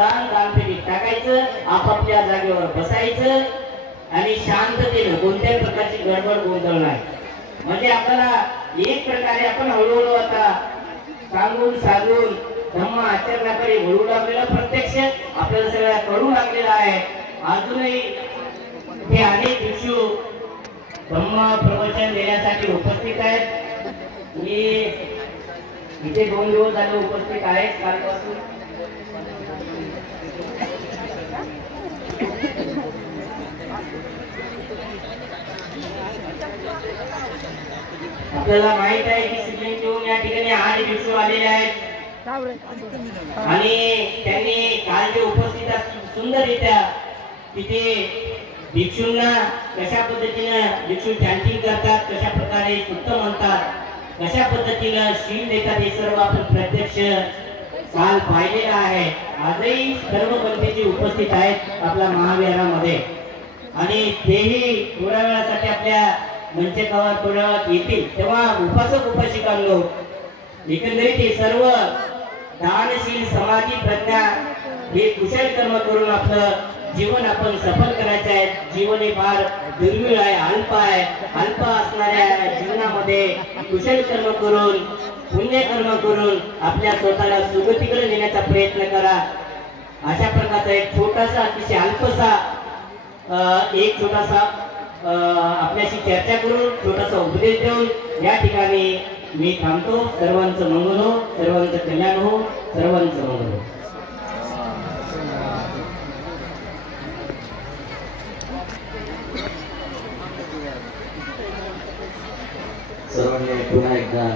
दानपेटीत टाकायचं, आपापल्या जागेवर बसायचं आणि शांततेने कोणत्याही प्रकारची गडबड गोंधळ नाही. म्हणजे आपल्याला एक प्रकारे आपण हळूहळू आता सांगून साधून धम्म आचरणाकडे वळू लागलेला प्रत्यक्ष आपल्याला सगळ्या कळू लागलेला आहे. अजूनही हे अनेक भिक्षू धम्म प्रवचन देण्यासाठी उपस्थित आहेत. मी इथे 2 दिवस झाले उपस्थित आहेत कालपासून. आपल्याला माहित आहे की शिवलिंग घेऊन या ठिकाणी 8 भिक्षू आलेले आहेत आणि त्यांनी काल जे उपस्थित सुंदररित्या तिथे भिक्षूंना कशा पद्धतीने भिक्षू चॅन्टिंग करतात, कशा प्रकारे सुत्त म्हणतात, कशा पद्धतीने शील देतात हे सर्व आपण प्रत्यक्ष काल पाहिलेलं आहे. आजही सर्व पंथीची उपस्थित आहेत आपल्या महाविहारामध्ये आणि तेही थोड्या वेळासाठी आपल्या मंचकावर थोड्या वेळात येतील. तेव्हा उपासक उपासिकांनो एकंदरीत हे सर्व दानशील समाधी प्रज्ञा हे कुशल कर्म करून आपलं जीवन आपण सफल करायचं आहे. जीवन हे फार दुर्मिळ आहे, अल्प आहे. अल्प असणाऱ्या जीवनामध्ये कुशल कर्म करून पुण्य कर्म करून आपल्या स्वतःला सुगतीकडे नेण्याचा प्रयत्न करा. अशा प्रकारचा एक छोटासा अतिशय अल्पसा एक छोटासा आपल्याशी चर्चा करून छोटासा उपदेश देऊन या ठिकाणी मी थांबतो. सर्वांचं मंगल हो, सर्वांचं कल्याण हो, सर्वांचं मंगल हो. सर्वांनी पुन्हा एकदा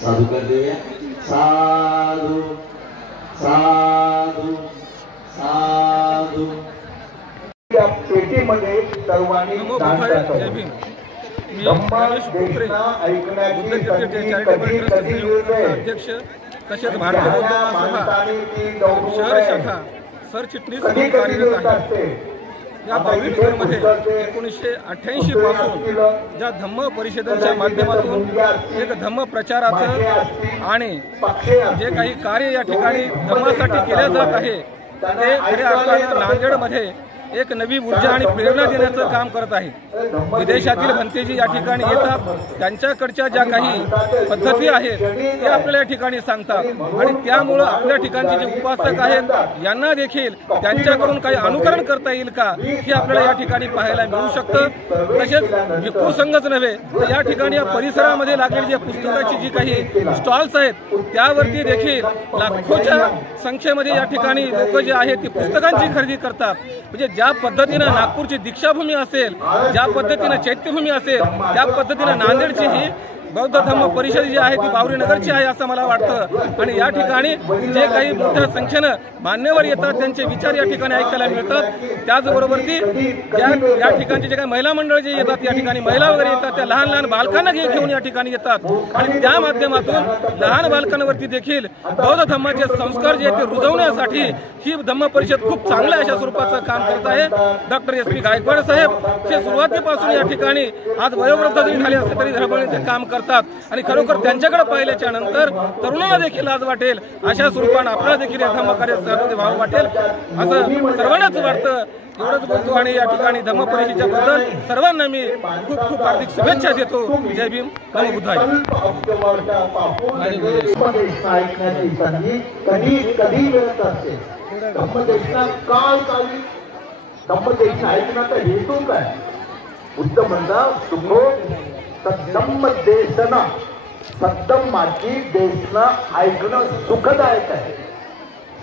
साधुकार देऊया. साधू साधू साधू. त्या पेटीमध्ये सर्वांनी दान टाकावे. धम्म देशना ऐकण्याची संधी कधी कधी मिळते. अध्यक्ष तसेच भारतीय माणसाने ती शहर शाखा सरचिटणीस कधी कधी मिळत असते. या बावळीनगरमध्ये 1988 पासून ज्या धम्म परिषदेच्या माध्यमातून एक धम्म प्रचाराचं आणि जे काही कार्य या ठिकाणी धम्मासाठी केले जात आहे ते खऱ्या अर्थाने नांदेडमध्ये एक नवी ऊर्जा आणि प्रेरणा देण्याचं काम करत आहे. विदेशातील भंतेजी या ठिकाणी येतात, त्यांच्याकडच्या ज्या काही पद्धती आहेत ते आपल्या या ठिकाणी सांगतात आणि त्यामुळं आपल्या ठिकाणचे जे उपासक आहेत यांना देखील त्यांच्याकडून काही अनुकरण करता येईल का हे आपल्याला या ठिकाणी पाहायला मिळू शकतं. तसेच भिक्खू संघच नव्हे तर या ठिकाणी या परिसरामध्ये लागलेली जे पुस्तकाची जी काही स्टॉल्स आहेत त्यावरती देखील लाखोच्या संख्येमध्ये या ठिकाणी लोक जे आहेत ती पुस्तकांची खरेदी करतात. म्हणजे ज्या पद्धतीने नागपूरची दीक्षाभूमी असेल, ज्या पद्धतीने चैत्यभूमी असेल, त्या पद्धतीने नांदेडची ही बौद्ध धम्म परिषद जी आहे ती बावरीनगरची आहे असं मला वाटतं. आणि या ठिकाणी जे काही मोठ्या संख्येनं मान्यवर येतात त्यांचे विचार या ठिकाणी ऐकायला मिळतात. त्याचबरोबर ती या ठिकाणचे जे काही महिला मंडळ जे येतात या ठिकाणी महिला वगैरे येतात त्या लहान लहान बालकांना घेऊन या ठिकाणी येतात आणि त्या माध्यमातून लहान बालकांवरती देखील बौद्ध धम्माचे संस्कार जे ते रुजवण्यासाठी ही धम्म परिषद खूप चांगल्या अशा स्वरूपाचं काम करत आहे. डॉक्टर SP गायकवाड साहेब हे सुरुवातीपासून या ठिकाणी आज वयोवृद्ध जरी झाले असले तरी धडपडीने काम करतात आणि खरोखर त्यांच्याकडे पाहिल्याच्या नंतर तरुणांना देखील लाज वाटेल अशा स्वरूपाने आपल्याला देखील या धम्म कार्यात सहभागी व्हावं वाटेल असं सर्वांनाच वाटतं. एवढंच बोलतो आणि या ठिकाणी धम्म परिषदेच्या बद्दल सर्वांना मी खूप खूप हार्दिक शुभेच्छा देतो. जय भीम, नमो बुद्धाय. ऐकण्याची संधी कधी कधी मिळत असते. धम्मदेशना कालकाली धम्मदेशना ऐकण्याचा हेतू काय? बुद्ध म्हणतात सुखो सद्धम्म देशना. सद्धम माची देशना ऐकणं सुखदायक आहे.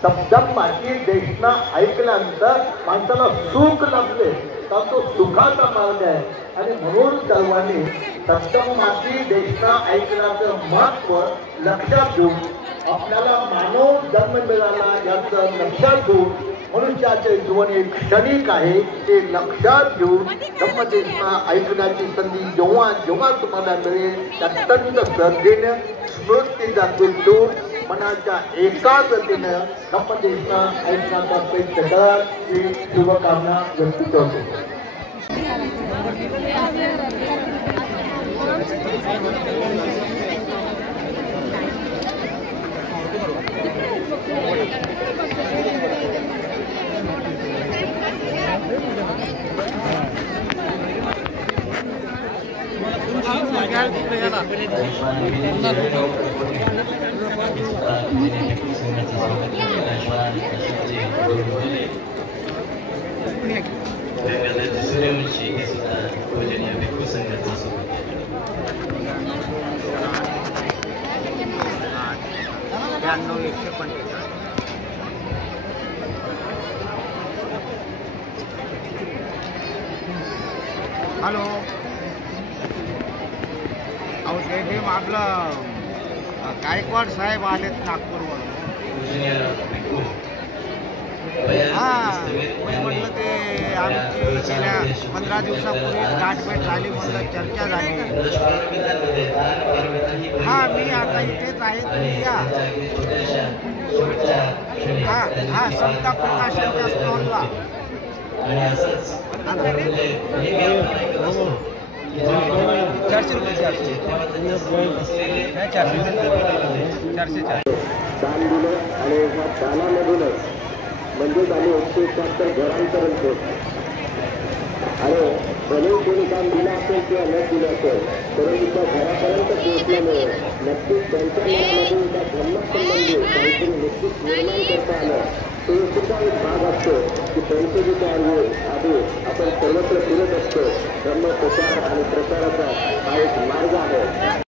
सद्धम माची देशना ऐकल्यानंतर माणसाला सुख लाभते तर तो सुखाचा मार्ग आहे. आणि म्हणून सर्वांनी सद्धम माची देशना ऐकण्याचं महत्व लक्षात घेऊन आपल्याला मानव जन्म मिळाला याचं लक्षात घेऊन मनुष्याचे जीवन एक क्षणिक आहे ते लक्षात घेऊन धम्मदेशना ऐकण्याची संधी जेव्हा जेव्हा तुम्हाला मिळेल त्या अत्यंत श्रद्धेनं स्मृती जागृत मनाच्या एकाग्रतेनं धम्मदेशना ऐकण्याचा प्रयत्न करा ही शुभकामना व्यक्त करतो. सूर्यवंशी हे सुद्धा पूजनीय भिक्खू संघाचा सोबत हॅलो अहो ते आपलं गायकवाड साहेब आलेत नागपूरवरून पूजनीय भिक्खू हा मी म्हटलं ते आमची गेल्या 15 दिवसापूर्वी गाठभेट झाली म्हणलं चर्चा झाली हा मी आता इथेच आहे तुम्ही या हा समता प्रकाशनच्या स्टॉलला दान दिलं आणि ह्या दानामधूनच म्हणजेच आम्ही 171 घरांपर्यंत आणि भले कोणी काम दिलं असेल किंवा न दिलं असेल परंतु त्या घरापर्यंत पोहोचल्यामुळे नक्कीच त्यांच्या मनामधून त्या धर्मसंबंधी काहीतरी निश्चित निर्माण करता आलं तो सुद्धा एक भाग असतो की संसदेच्या आधी आपण सर्वत्र फिरत असतो धर्म प्रचार आणि प्रसाराचा हा एक मार्ग आहे.